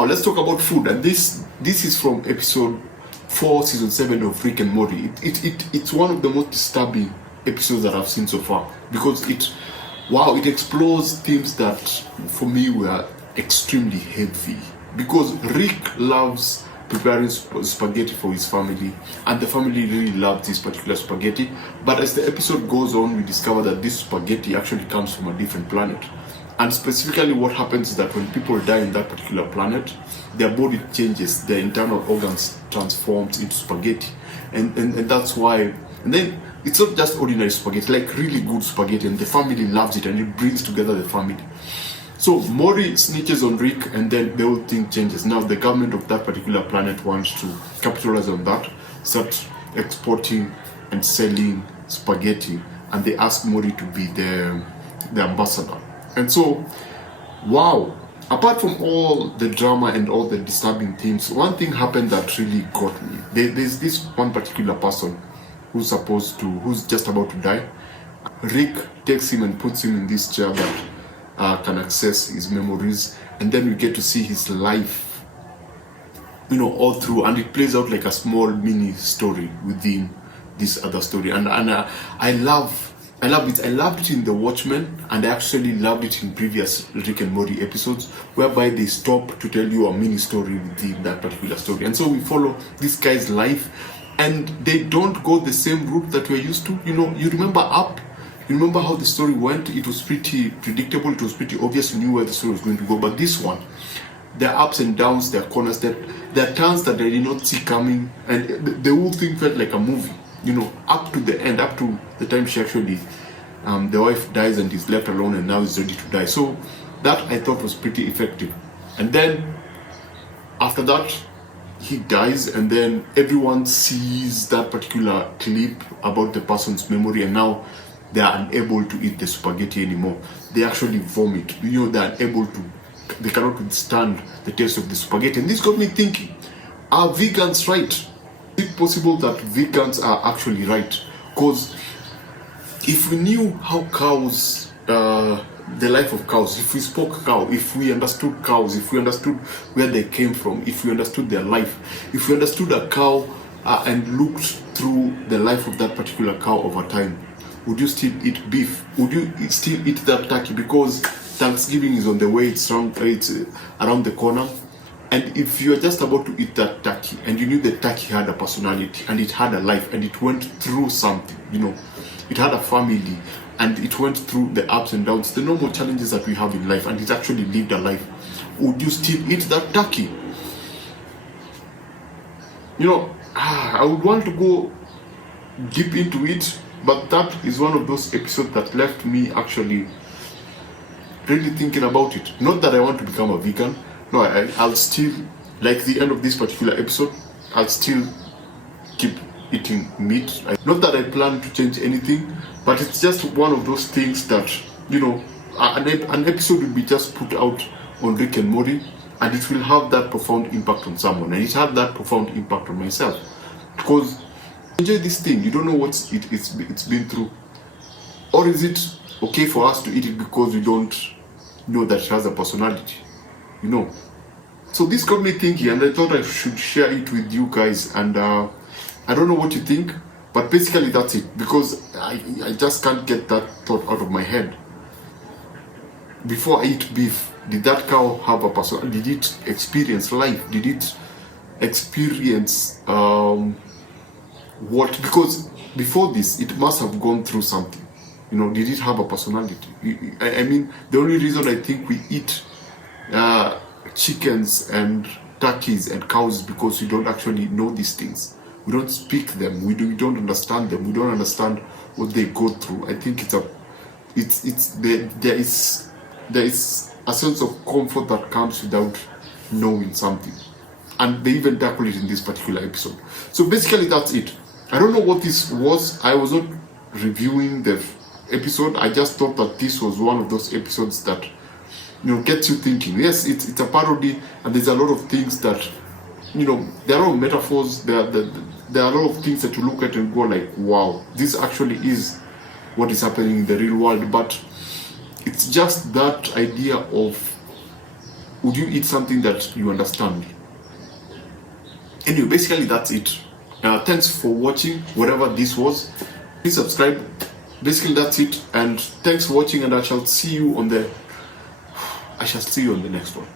wow, let's talk about food. And this is from episode 4, season 7 of Rick and Morty. It's one of the most disturbing episodes that I've seen so far, because it explores themes that for me were extremely heavy. Because Rick loves preparing spaghetti for his family, and the family really loves this particular spaghetti. But as the episode goes on, we discover that this spaghetti actually comes from a different planet. And specifically what happens is that when people die in that particular planet, their body changes, their internal organs transforms into spaghetti. And that's why, and then it's not just ordinary spaghetti, like really good spaghetti, and the family loves it, and it brings together the family. So Morty snitches on Rick, and then the whole thing changes. Now the government of that particular planet wants to capitalize on that, start exporting and selling spaghetti, and they ask Morty to be the ambassador. And so, wow, apart from all the drama and all the disturbing themes, one thing happened that really got me. There's this one particular person who's just about to die. Rick takes him and puts him in this chair that can access his memories, and then we get to see his life, all through, and it plays out like a small mini story within this other story. And I love it. I loved it in The Watchmen, and I actually loved it in previous Rick and Morty episodes, whereby they stop to tell you a mini story within that particular story. And so we follow this guy's life, and they don't go the same route that we're used to. You remember Up? You remember how the story went? It was pretty predictable. It was pretty obvious. You knew where the story was going to go. But this one, there are ups and downs, there are corners, there are turns that I did not see coming, and the whole thing felt like a movie. Up to the end, up to the time she actually, the wife dies and he's left alone, and now he's ready to die. So that I thought was pretty effective. And then after that, he dies, and then everyone sees that particular clip about the person's memory, and now they are unable to eat the spaghetti anymore. They actually vomit. They cannot withstand the taste of the spaghetti. And this got me thinking, are vegans right? Is it possible that vegans are actually right? Because if we knew how cows, the life of cows, if we spoke cow, if we understood cows, if we understood where they came from, if we understood their life, if we understood a cow and looked through the life of that particular cow over time, would you still eat beef? Would you still eat that turkey? Because Thanksgiving is on the way, it's around the corner. And if you are just about to eat that turkey, and you knew the turkey had a personality, and it had a life, and it went through something, it had a family, and it went through the ups and downs, the normal challenges that we have in life, and it actually lived a life, would you still eat that turkey? I would want to go deep into it, but that is one of those episodes that left me actually really thinking about it. Not that I want to become a vegan. No, I'll still, like the end of this particular episode, I'll still keep eating meat. Not that I plan to change anything, but it's just one of those things that, an episode will be just put out on Rick and Morty, and it will have that profound impact on someone. And it had that profound impact on myself. Because enjoy this thing, you don't know what it's been through. Or is it okay for us to eat it because we don't know that it has a personality? So this got me thinking, and I thought I should share it with you guys. And I don't know what you think, but basically that's it, because I just can't get that thought out of my head. Before I eat beef, did that cow have a personality? Did it experience life? Did it experience what? Because before this, it must have gone through something. Did it have a personality? I mean, the only reason I think we eat chickens and turkeys and cows is because we don't actually know these things. We don't speak them. We don't understand them. We don't understand what they go through. I think there is a sense of comfort that comes without knowing something, and they even tackle it in this particular episode. So basically, that's it. I don't know what this was. I was not reviewing the episode. I just thought that this was one of those episodes that gets you thinking. Yes, it's a parody, and there's a lot of things that there are a lot of metaphors. There are a lot of things that you look at and go like, wow, this actually is what is happening in the real world. But it's just that idea of would you eat something that you understand? Anyway, basically that's it. Thanks for watching whatever this was. Please subscribe. Basically that's it, and thanks for watching, and I shall see you on the next one.